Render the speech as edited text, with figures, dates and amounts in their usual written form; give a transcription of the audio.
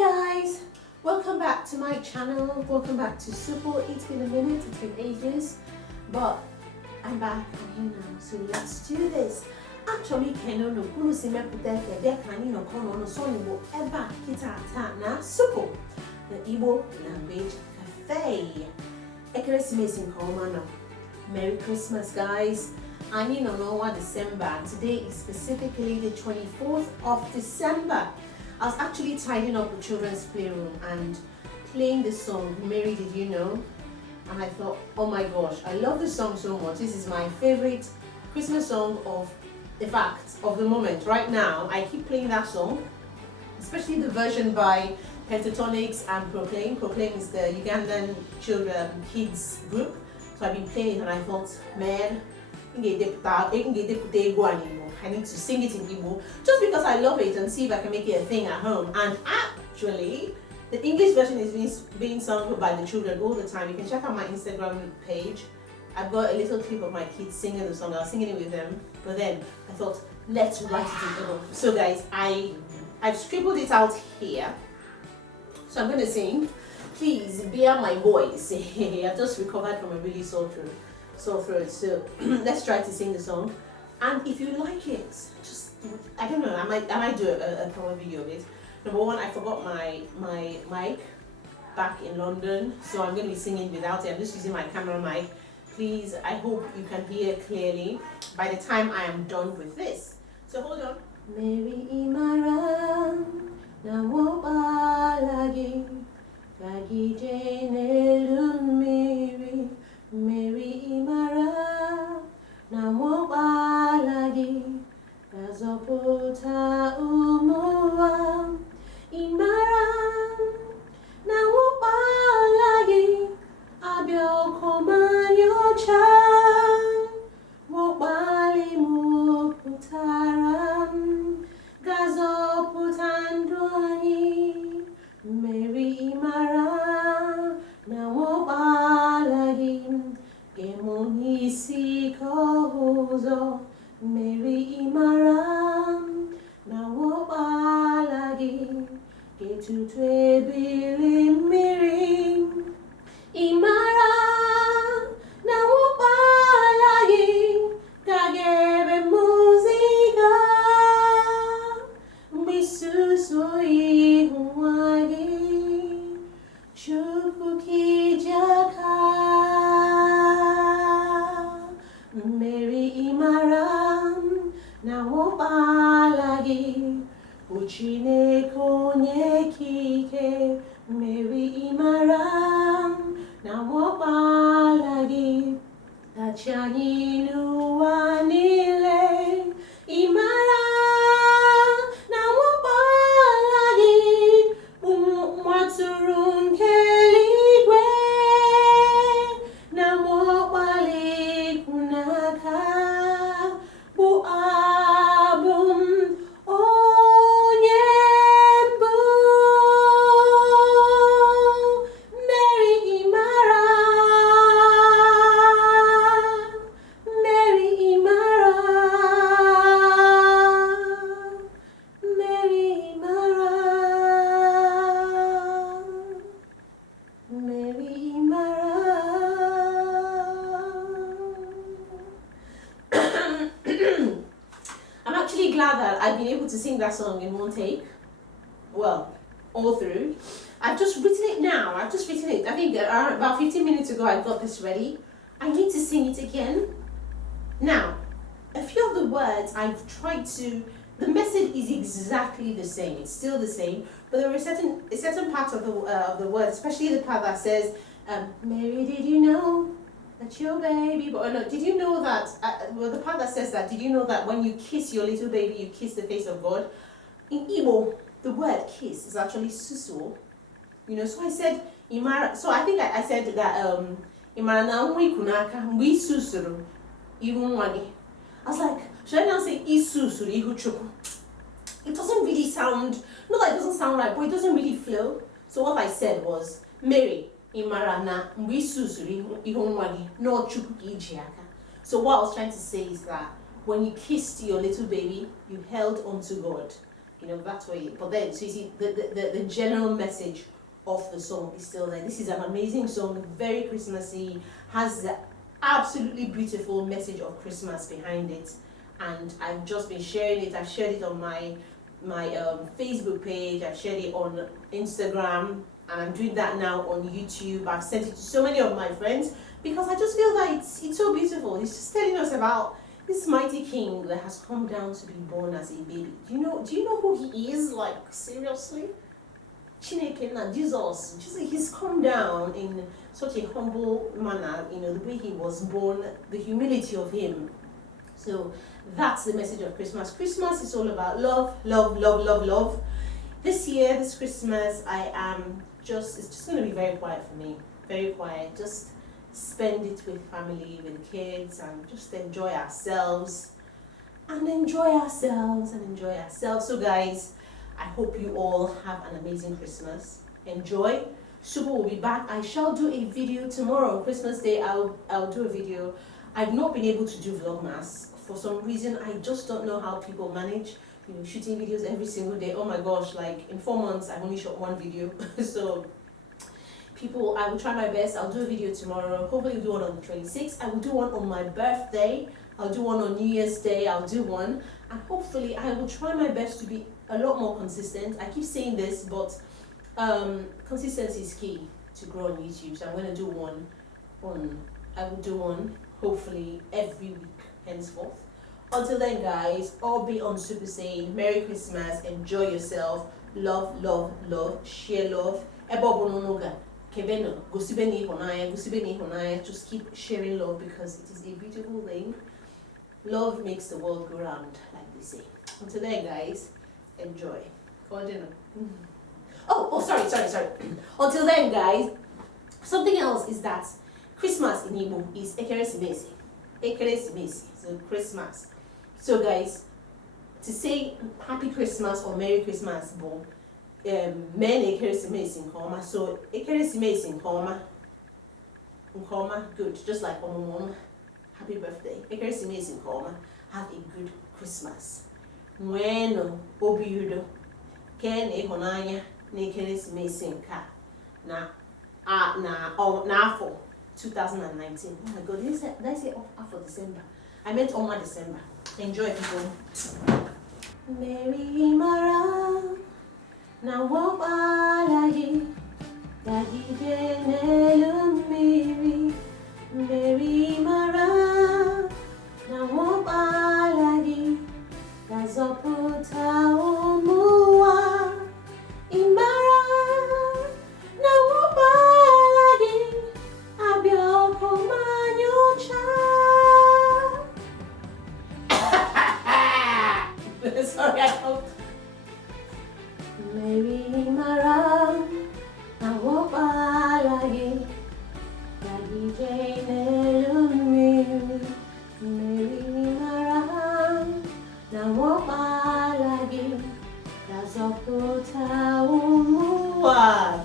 Guys, welcome back to my channel. Welcome back to Super. It's been a minute, it's been ages, but I'm back, I'm here now, so let's do this. Actually, Kenono Kunu Simepute Kanino Kono Sonibo Eba Kita na Super, the Igbo language cafe. Ekeresimesi Nkomano. Merry Christmas, guys. I need to know what December. Today is specifically the 24th of December. I was actually tidying up the children's playroom and playing the song, Mary Did You Know? And I thought, oh my gosh, I love this song so much. This is my favorite Christmas song of the moment. Right now, I keep playing that song, especially the version by Pentatonics and Proclaim. Proclaim is the Ugandan kids group. So I've been playing it and I thought, man, I need to sing it in Igbo just because I love it and see if I can make it a thing at home. And actually, the English version is being sung by the children all the time. You can check out my Instagram page. I've got a little clip of my kids singing the song. I was singing it with them, but then I thought, let's write it in Igbo. So guys, I've scribbled it out here. So I'm going to sing. Please bear my voice. I've just recovered from a really sore throat. So let's try to sing the song. And if you like it, just, I don't know, I might do a proper video of it. Number one, I forgot my mic back in London, so I'm going to be singing without it. I'm just using my camera mic. Please, I hope you can hear clearly by the time I am done with this. So hold on. Mary Imara na wobalagi kagi Mary Mary Imara na wobalagi kazopota umuwa Imara na wobalagi abiokomanyocha wobali muputaram gazoputandwani Mary Imara na wobalagi gemonisi kozo Mary Imara na wobalagi getutwe bilimiri Imara na wobalagi kagebe muzika bisusui huwagi chupukijaka Mary Imara na wobalagi uchine konye kike Mary Imara na wobalagi tachani wanile Imara na wobalagi maturun keligwe na wobali kunaka bu abum onyembu Mary Imara Mary Imara Mary Imara Mary Imara I'm actually glad that I've been able to sing that song in one take. Well, all through. I've just written it now. I think about 15 minutes ago I got this ready. I need to sing it again. Now, a few of the words I've tried to, the message is exactly the same. It's still the same, but there are certain parts of the word, especially the part that says, Mary, did you know that your baby, but no, did you know that, well, the part that says that, did you know that when you kiss your little baby, you kiss the face of God? In Igbo, the word kiss is actually susu. You know, so I said, Imara, so I think I said that, Imara na unwi kunaka, mwi susuru, ihu mwagi. I was like, should I now say isusuru, ihu chuku? It doesn't really sound, not that it doesn't sound right, but it doesn't really flow. So what I said was, Mary, Imara na mwi susuru, ihu mwagi, no chuku ki ijiaka. So what I was trying to say is that when you kissed your little baby, you held onto God. You know, that's what it, but then, so you see, the general message of the song is still there. This is an amazing song, very Christmassy, has the absolutely beautiful message of Christmas behind it. And I've just been sharing it. I've shared it on my Facebook page, I've shared it on Instagram, and I'm doing that now on YouTube. I've sent it to so many of my friends because I just feel that it's so beautiful. It's just telling us about this mighty king that has come down to be born as a baby. Do you know who he is? Like, seriously? Chineke na Jesus. He's come down in such a humble manner, you know, the way he was born, the humility of him. So that's the message of Christmas. Christmas is all about love, love, love, love, love. This year, this Christmas, it's just going to be very quiet for me. Very quiet. Just spend it with family, with kids, and just enjoy ourselves. And enjoy ourselves, and enjoy ourselves. So guys, I hope you all have an amazing Christmas. Enjoy. Super will be back. I shall do a video tomorrow, Christmas Day. I'll do a video. I've not been able to do Vlogmas. For some reason, I just don't know how people manage, you know, shooting videos every single day. Oh my gosh, like in 4 months, I've only shot one video. So people, I will try my best. I'll do a video tomorrow. Hopefully I'll do one on the 26th. I will do one on my birthday. I'll do one on New Year's Day. I'll do one. And hopefully I will try my best to be a lot more consistent. I keep saying this, but consistency is key to grow on YouTube. So I'm going to do one I will do one hopefully every week henceforth. Until then guys, all be on Super saying Merry Christmas, enjoy yourself, love, love, love, share love. Just keep sharing love because it is a beautiful thing. Love makes the world go round, like they say. Until then guys, enjoy. Sorry. Until then guys, something else is that Christmas in Igbo is Ekeresimesi. So Christmas. So guys, to say Happy Christmas or Merry Christmas, but men Ekeresimesi in Koma. So Ekeresimesi in Koma, good. Just like Mom, happy birthday. Ekeresimesi in Koma, have a good Christmas. When Oby Ken Ehonanya Ekeresimesi in Ka na for 2019. Oh my god, did I say off for December? I meant Oma December. Enjoy people. Mary Mara na wapalahi Dahidene Mary Mary Mara na wapalahi Nazoputa Omua Imara na wapalahi Abioko Manyocha. Sorry, I hope. Mary Mara na wapalahi Dahidene Mary Mary Mara na wapalahi Nazoputa Omua.